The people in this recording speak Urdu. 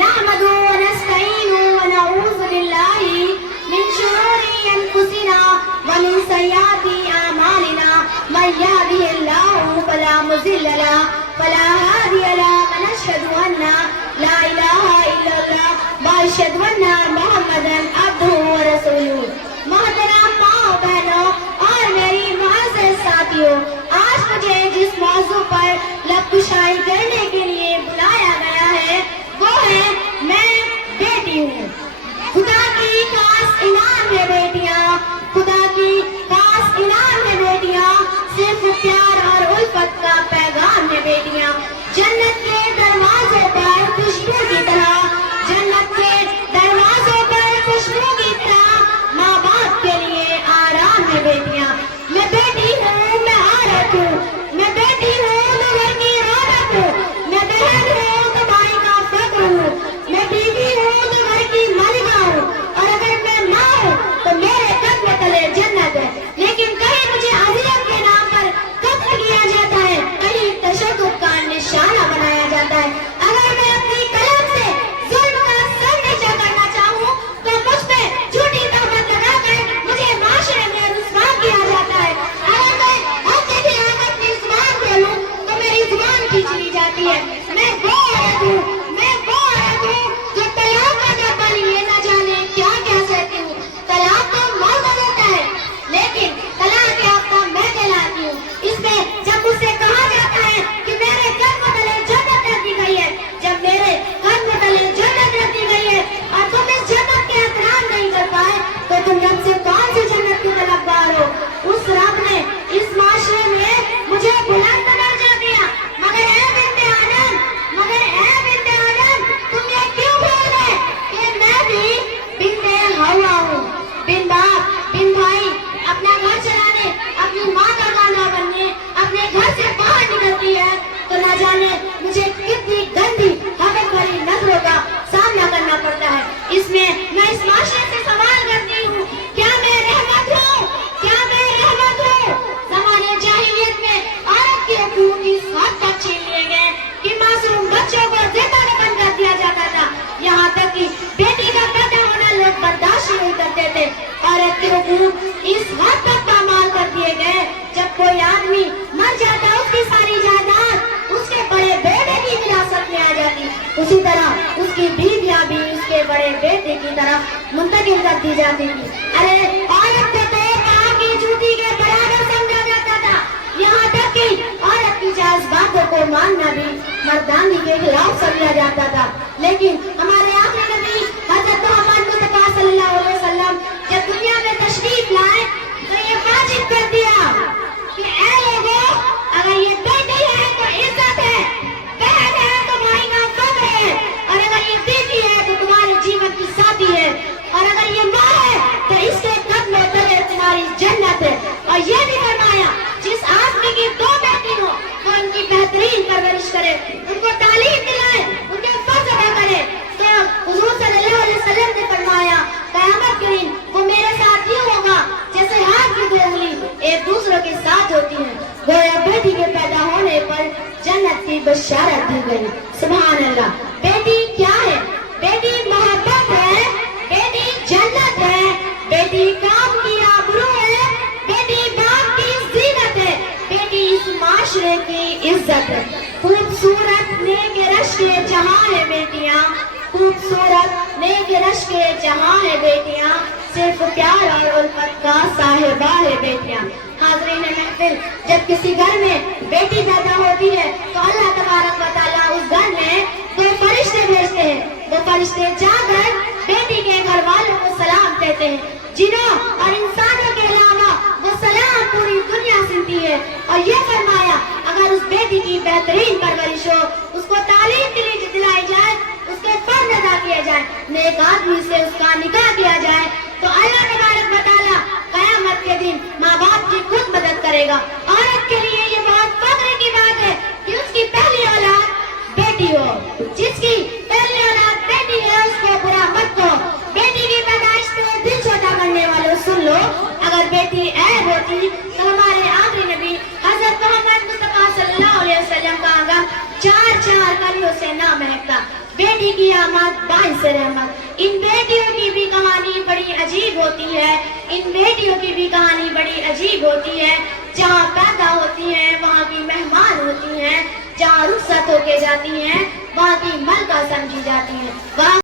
نحمده ونستعينه ونعوذ بالله من شرور أنفسنا ومن سيئات أعمالنا من يهده الله فلا مضل له ولا هادي له ونشهد أن لا إله إلا الله وأشهد أن محمدا عبده ورسوله. محترم ماں بہنوں اور میری معزز ساتھیوں، آج مجھے جس موضوع پر لب کشائی کرنے کے لیے بلایا گیا ہے وہ ہے میں بیٹی ہوں. خدا کی خاص انعام ہے بیٹیاں، خدا کی خاص انعام ہے بیٹیاں، صرف پیار اور الفت کا پیغام ہے بیٹیاں. جنت کے دروازوں پر خوشبو کی طرح، جنت کے دروازوں پر خوشبو کی طرح ماں باپ کے لیے آرام ہے بیٹیاں. میں بیٹی ہوں، میں عورت ہوں، میں بیٹی ہوں تو گھر کی رونق ہوں، میں بہن ہوں تو بھائی کا فخر ہوں، میں بیوی ہوں تو گھر کی ملکہ ہوں، اور اگر میں ماں ہوں تو میرے قدم تلے جنت ہے. لیکن کہیں مجھے اذیت کے نام پر قتل کیا جاتا ہے، کہیں تشدد کا نشانہ بنایا جاتا ہے. اگر میں اپنی قلم سے ظلم کا سر نیچا کرنا چاہوں تو مجھ پہ جھوٹی تہمت لگا کر مجھے معاشرے میں رسوا کیا جاتا ہے. اگر میں ہفتے بھی اپنی زبان کھولوں تو میری زبان کھینچ لی جاتی ہے. میں وہ عورت ہوں، میں وہ عورت ہوں جو طلاق کا پل یہ نہ جانے کیا کیا سہتی ہوں. طلاق تو مرد دیتا ہے لیکن طلاق یافتہ میں کہلاتی ہوں. اس میں جب مجھ سے کہا جاتا ہے کہ میرے قدم تلے جنت رکھ دی گئی ہے، جب میرے قدم تلے جنت رکھ دی گئی ہے اور تم اس جنت کے احترام نہیں کر پائے تو تم رب سے کون سی جنت کے طلبگار ہو؟ اس رب نے اس معاشرے میں مجھے بلند درجہ دیا، مگر اے بنت آدم، مگر اے بنت آدم، تم یہ کیوں بھول گئے کہ میں بھی بنت حوا ہوں؟ بن باپ بن بھائی اپنا گھر چلانے، اپنی ماں کا گانا بننے اپنے گھر سے باہر نکلتی ہے تو نہ جانے مجھے کتنی گندی حقت بھری نظروں کا سامنا کرنا پڑتا ہے. اس میں میں اس معاشرے سے سوال کرتی ہوں، کیا میں رحمت ہوں؟ کیا میں رحمت ہوں؟ زمانے جاہلیت میں عورت کے حقوق اس حد تک چھین لیے گئے کہ معصوم بچوں کو زندہ دفن کر دیا جاتا تھا. یہاں تک کہ بیٹی کا پیدا ہونا لوگ برداشت نہیں کرتے تھے. عورت کے حقوق اس حد تک پامال کر دیے گئے جب کوئی آدمی مر جاتا اس کی ساری جائیداد اس کے بڑے بیٹے کی وراثت میں آ جاتی، اسی طرح اس کی بیویاں بھی اس کے بڑے بیٹے کی طرف منتقل کر دی جاتی تھی. ارے عورت کو تو کہا کہ جوتی کے برابر سمجھا جاتا تھا. یہاں تک کہ عورت کی جائز باتوں کو ماننا بھی مردانی کے خلاف سمجھا جاتا تھا. لیکن ہمارے آخری نبی حضرت محمد مصطفیٰ صلی اللہ علیہ وسلم جب دنیا میں تشریف لائے تو یہ واجب کر دیا کہ اے لوگوں، اگر یہ بیٹی ہے تو عزت ہے، بہن ہے تو بھائی کا فخر ہے، اور اگر یہ بیٹی ہے تو تمہارے جیون کی ساتھی ہے، اور اگر یہ ماں ہے تو اس کے قدم تلے تمہاری جنت ہے. اور یہ بھی فرمایا جس آدمی کی دو بیٹی ہو وہ ان کی بہترین پرورش کرے، ان کو تعلیم دلائے، ان کے فرض ادا کرے. تو حضور صلی اللہ علیہ وسلم نے فرمایا قیامت کے دن وہ میرے ساتھ یوں ہوگا جیسے ہاتھ کی دو انگلی ایک دوسرے کے ساتھ ہوتی ہیں. گویا بیٹی کے پیدا ہونے پر جنت کی بشارت دی گئی. سبحان اللہ. بیٹی کیا ہے؟ بیٹی محبت ہے، بیٹی جنت ہے، بیٹی کام کی آبرو ہے، بیٹی باپ کی زینت ہے، بیٹی اس معاشرے کی عزت ہے. خوبصورت نیک رش کے جہاں ہے بیٹیاں، خوبصورت نیک رش کے جہاں ہے بیٹیاں، صرف پیار اور الفت کا صاحبہ ہے بیٹیاں. حاضرین محفل، جب کسی گھر میں بیٹی پیدا ہوتی ہے تو اللہ تبارک و تعالیٰ اس گھر میں دو فرشتے بھیجتے ہیں. وہ فرشتے جا کر بیٹی کے گھر والوں کو سلام کہتے ہیں. جنوں اور انسانوں کے علاوہ وہ سلام پوری دنیا سنتی ہے. اور یہ فرمایا اگر اس بیٹی کی بہترین پرورش ہو، اس کو تعلیم دلائی جائے، اس کے فرض ادا کیے جائیں، نیک آدمی سے اس کا نکاح کیا جائے تو اللہ تبارک و تعالیٰ قیامت کے دن ماں باپ کی خود مدد کرے گا. عورت کے لیے یہ بہت فخر کی بات ہے کہ اس کی پہلی اولاد بیٹی ہو. جس کی پہلی اولاد بیٹی ہے اس کو برا مت کہو. بیٹی کی پیدائش پہ دل چھوٹا کرنے والوں سن لو، اگر بیٹی عیب ہوتی تو ہمارے آخری نبی حضرت محمد مصطفیٰ صلی اللہ علیہ وسلم کا آنگن چار کلیوں سے نہ مہکتا. بیٹی کی آمد باعث رحمت. ان بیٹیوں کی بھی کہانی بڑی عجیب ہوتی ہے. ان بیٹیوں کی بھی کہانی بڑی عجیب ہوتی ہے. جہاں پیدا ہوتی ہیں وہاں کی مہمان ہوتی ہیں. جہاں رخصت ہو کے جاتی ہیں وہاں کی ملکہ سمجھی جاتی ہیں.